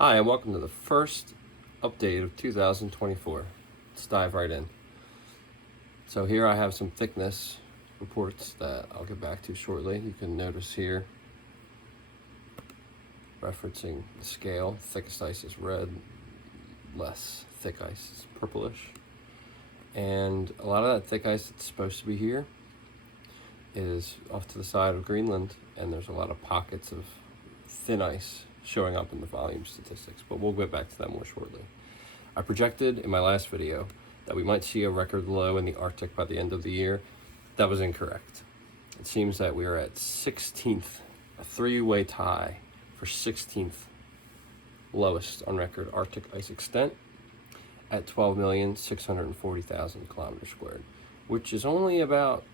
Hi, and welcome to the first update of 2024. Let's dive right in. So here I have some thickness reports that I'll get back to shortly. You can notice here, referencing the scale, thickest ice is red, less thick ice is purplish. And a lot of that thick ice that's supposed to be here is off to the side of Greenland, and there's a lot of pockets of thin ice showing up in the volume statistics, but we'll get back to that more shortly. I projected in my last video that we might see a record low in the Arctic by the end of the year. That was incorrect. It seems that we are at 16th, a three-way tie for 16th lowest on record Arctic ice extent at 12,640,000 kilometers squared, which is only about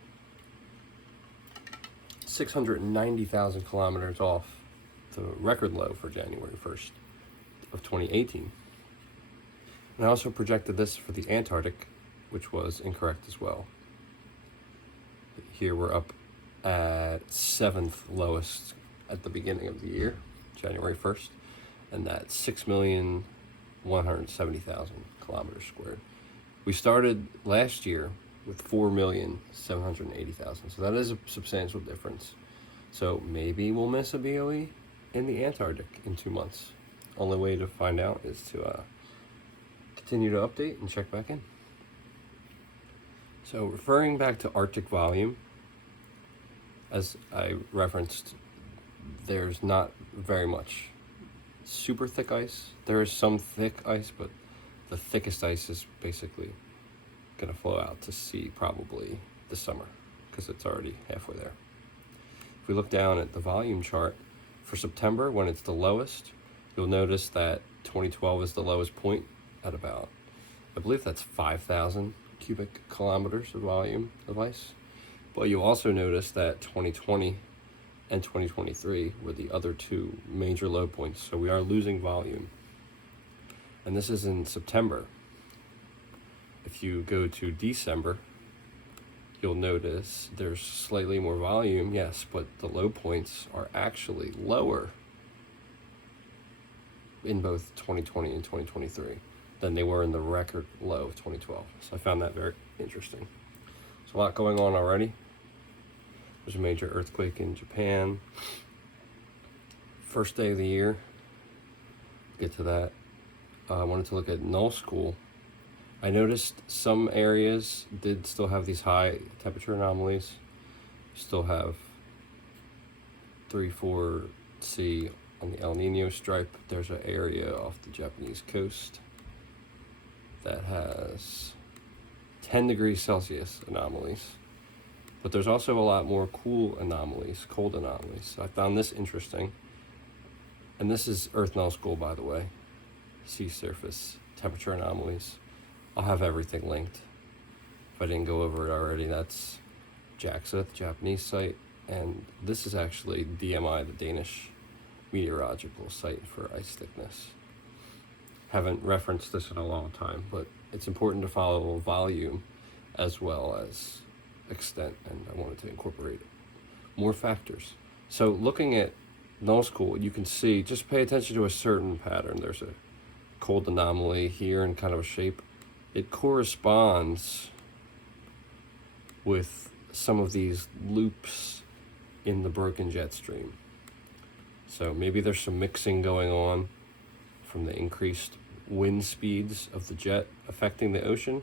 690,000 kilometers off the record low for January 1st of 2018. And I also projected this for the Antarctic, which was incorrect as well. Here we're up at 7th lowest at the beginning of the year, January 1st, and that's 6,170,000 kilometers squared. We started last year with 4,780,000, so that is a substantial difference. So maybe we'll miss a BOE in the Antarctic in 2 months. Only way to find out is to continue to update and check back in. So referring back to Arctic volume, as I referenced, there's not very much super thick ice. There is some thick ice, but the thickest ice is basically going to flow out to sea probably this summer because it's already halfway there. If we look down at the volume chart for September, when it's the lowest, you'll notice that 2012 is the lowest point at about, I believe that's 5,000 cubic kilometers of volume of ice. But you'll also notice that 2020 and 2023 were the other two major low points, so we are losing volume. And this is in September. If you go to December, you'll notice there's slightly more volume, yes, but the low points are actually lower in both 2020 and 2023 than they were in the record low of 2012. So I found that very interesting. There's a lot going on already. There's a major earthquake in Japan. First day of the year. Get to that. I wanted to look at Null School. I noticed some areas did still have these high temperature anomalies. Still have 3-4C on the El Nino stripe. There's an area off the Japanese coast that has 10 degrees Celsius anomalies. But there's also a lot more cool anomalies, cold anomalies. So I found this interesting. And this is Earth Null School, by the way. Sea surface temperature anomalies. I'll have everything linked. If I didn't go over it already, that's JAXA, the Japanese site. And this is actually DMI, the Danish meteorological site for ice thickness. Haven't referenced this in a long time, but it's important to follow volume as well as extent, and I wanted to incorporate more factors. So looking at Null School, you can see, just pay attention to a certain pattern. There's a cold anomaly here in kind of a shape. It corresponds with some of these loops in the broken jet stream. So maybe there's some mixing going on from the increased wind speeds of the jet affecting the ocean.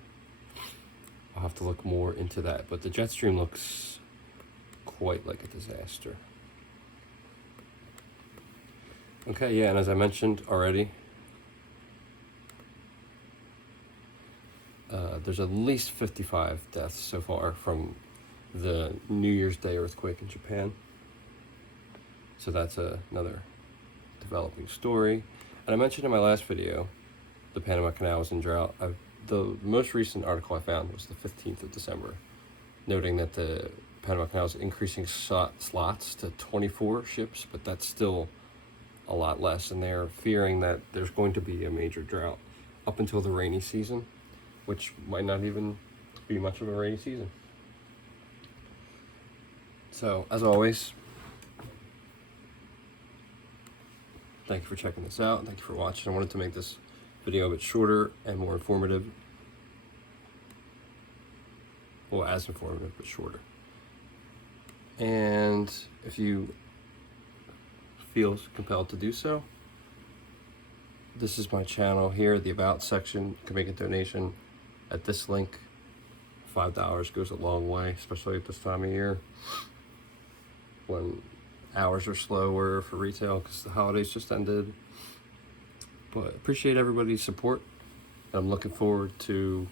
I'll have to look more into that, but the jet stream looks quite like a disaster. Okay, yeah, and as I mentioned already, there's at least 55 deaths so far from the New Year's Day earthquake in Japan. So that's another developing story. And I mentioned in my last video, the Panama Canal was in drought. The most recent article I found was the 15th of December, noting that the Panama Canal is increasing slots to 24 ships, but that's still a lot less. And they're fearing that there's going to be a major drought up until the rainy season, which might not even be much of a rainy season. So, as always, Thank you for checking this out. Thank you for watching. I wanted to make this video a bit shorter and more informative. Well, as informative, but shorter. And if you feel compelled to do so, this is my channel here, the About section. You can make a donation at this link. $5 goes a long way, especially at this time of year when hours are slower for retail because the holidays just ended. But appreciate everybody's support. I'm looking forward to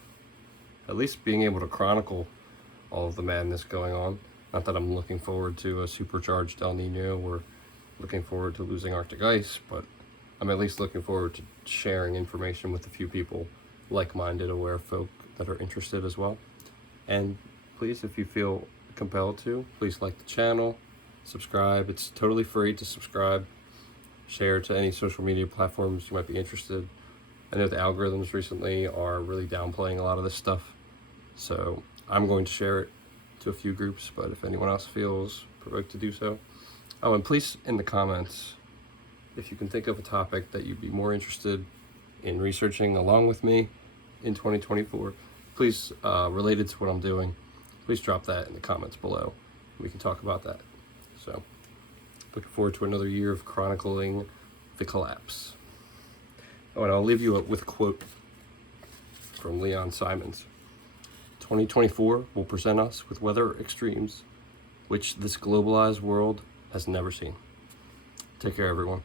at least being able to chronicle all of the madness going on. Not that I'm looking forward to a supercharged El Nino or looking forward to losing Arctic ice, but I'm at least looking forward to sharing information with a few people, like-minded, aware folk that are interested as well. And please, if you feel compelled to, please like the channel, subscribe. It's totally free to subscribe. Share to any social media platforms you might be interested. I know the algorithms recently are really downplaying a lot of this stuff, so I'm going to share it to a few groups, but if anyone else feels provoked to do so. Oh, and please, in the comments, if you can think of a topic that you'd be more interested in researching along with me in 2024, please, related to what I'm doing, please drop that in the comments below. We can talk about that. So, looking forward to another year of chronicling the collapse. Oh, and I'll leave you with a quote from Leon Simons. 2024 will present us with weather extremes which this globalized world has never seen. Take care, everyone.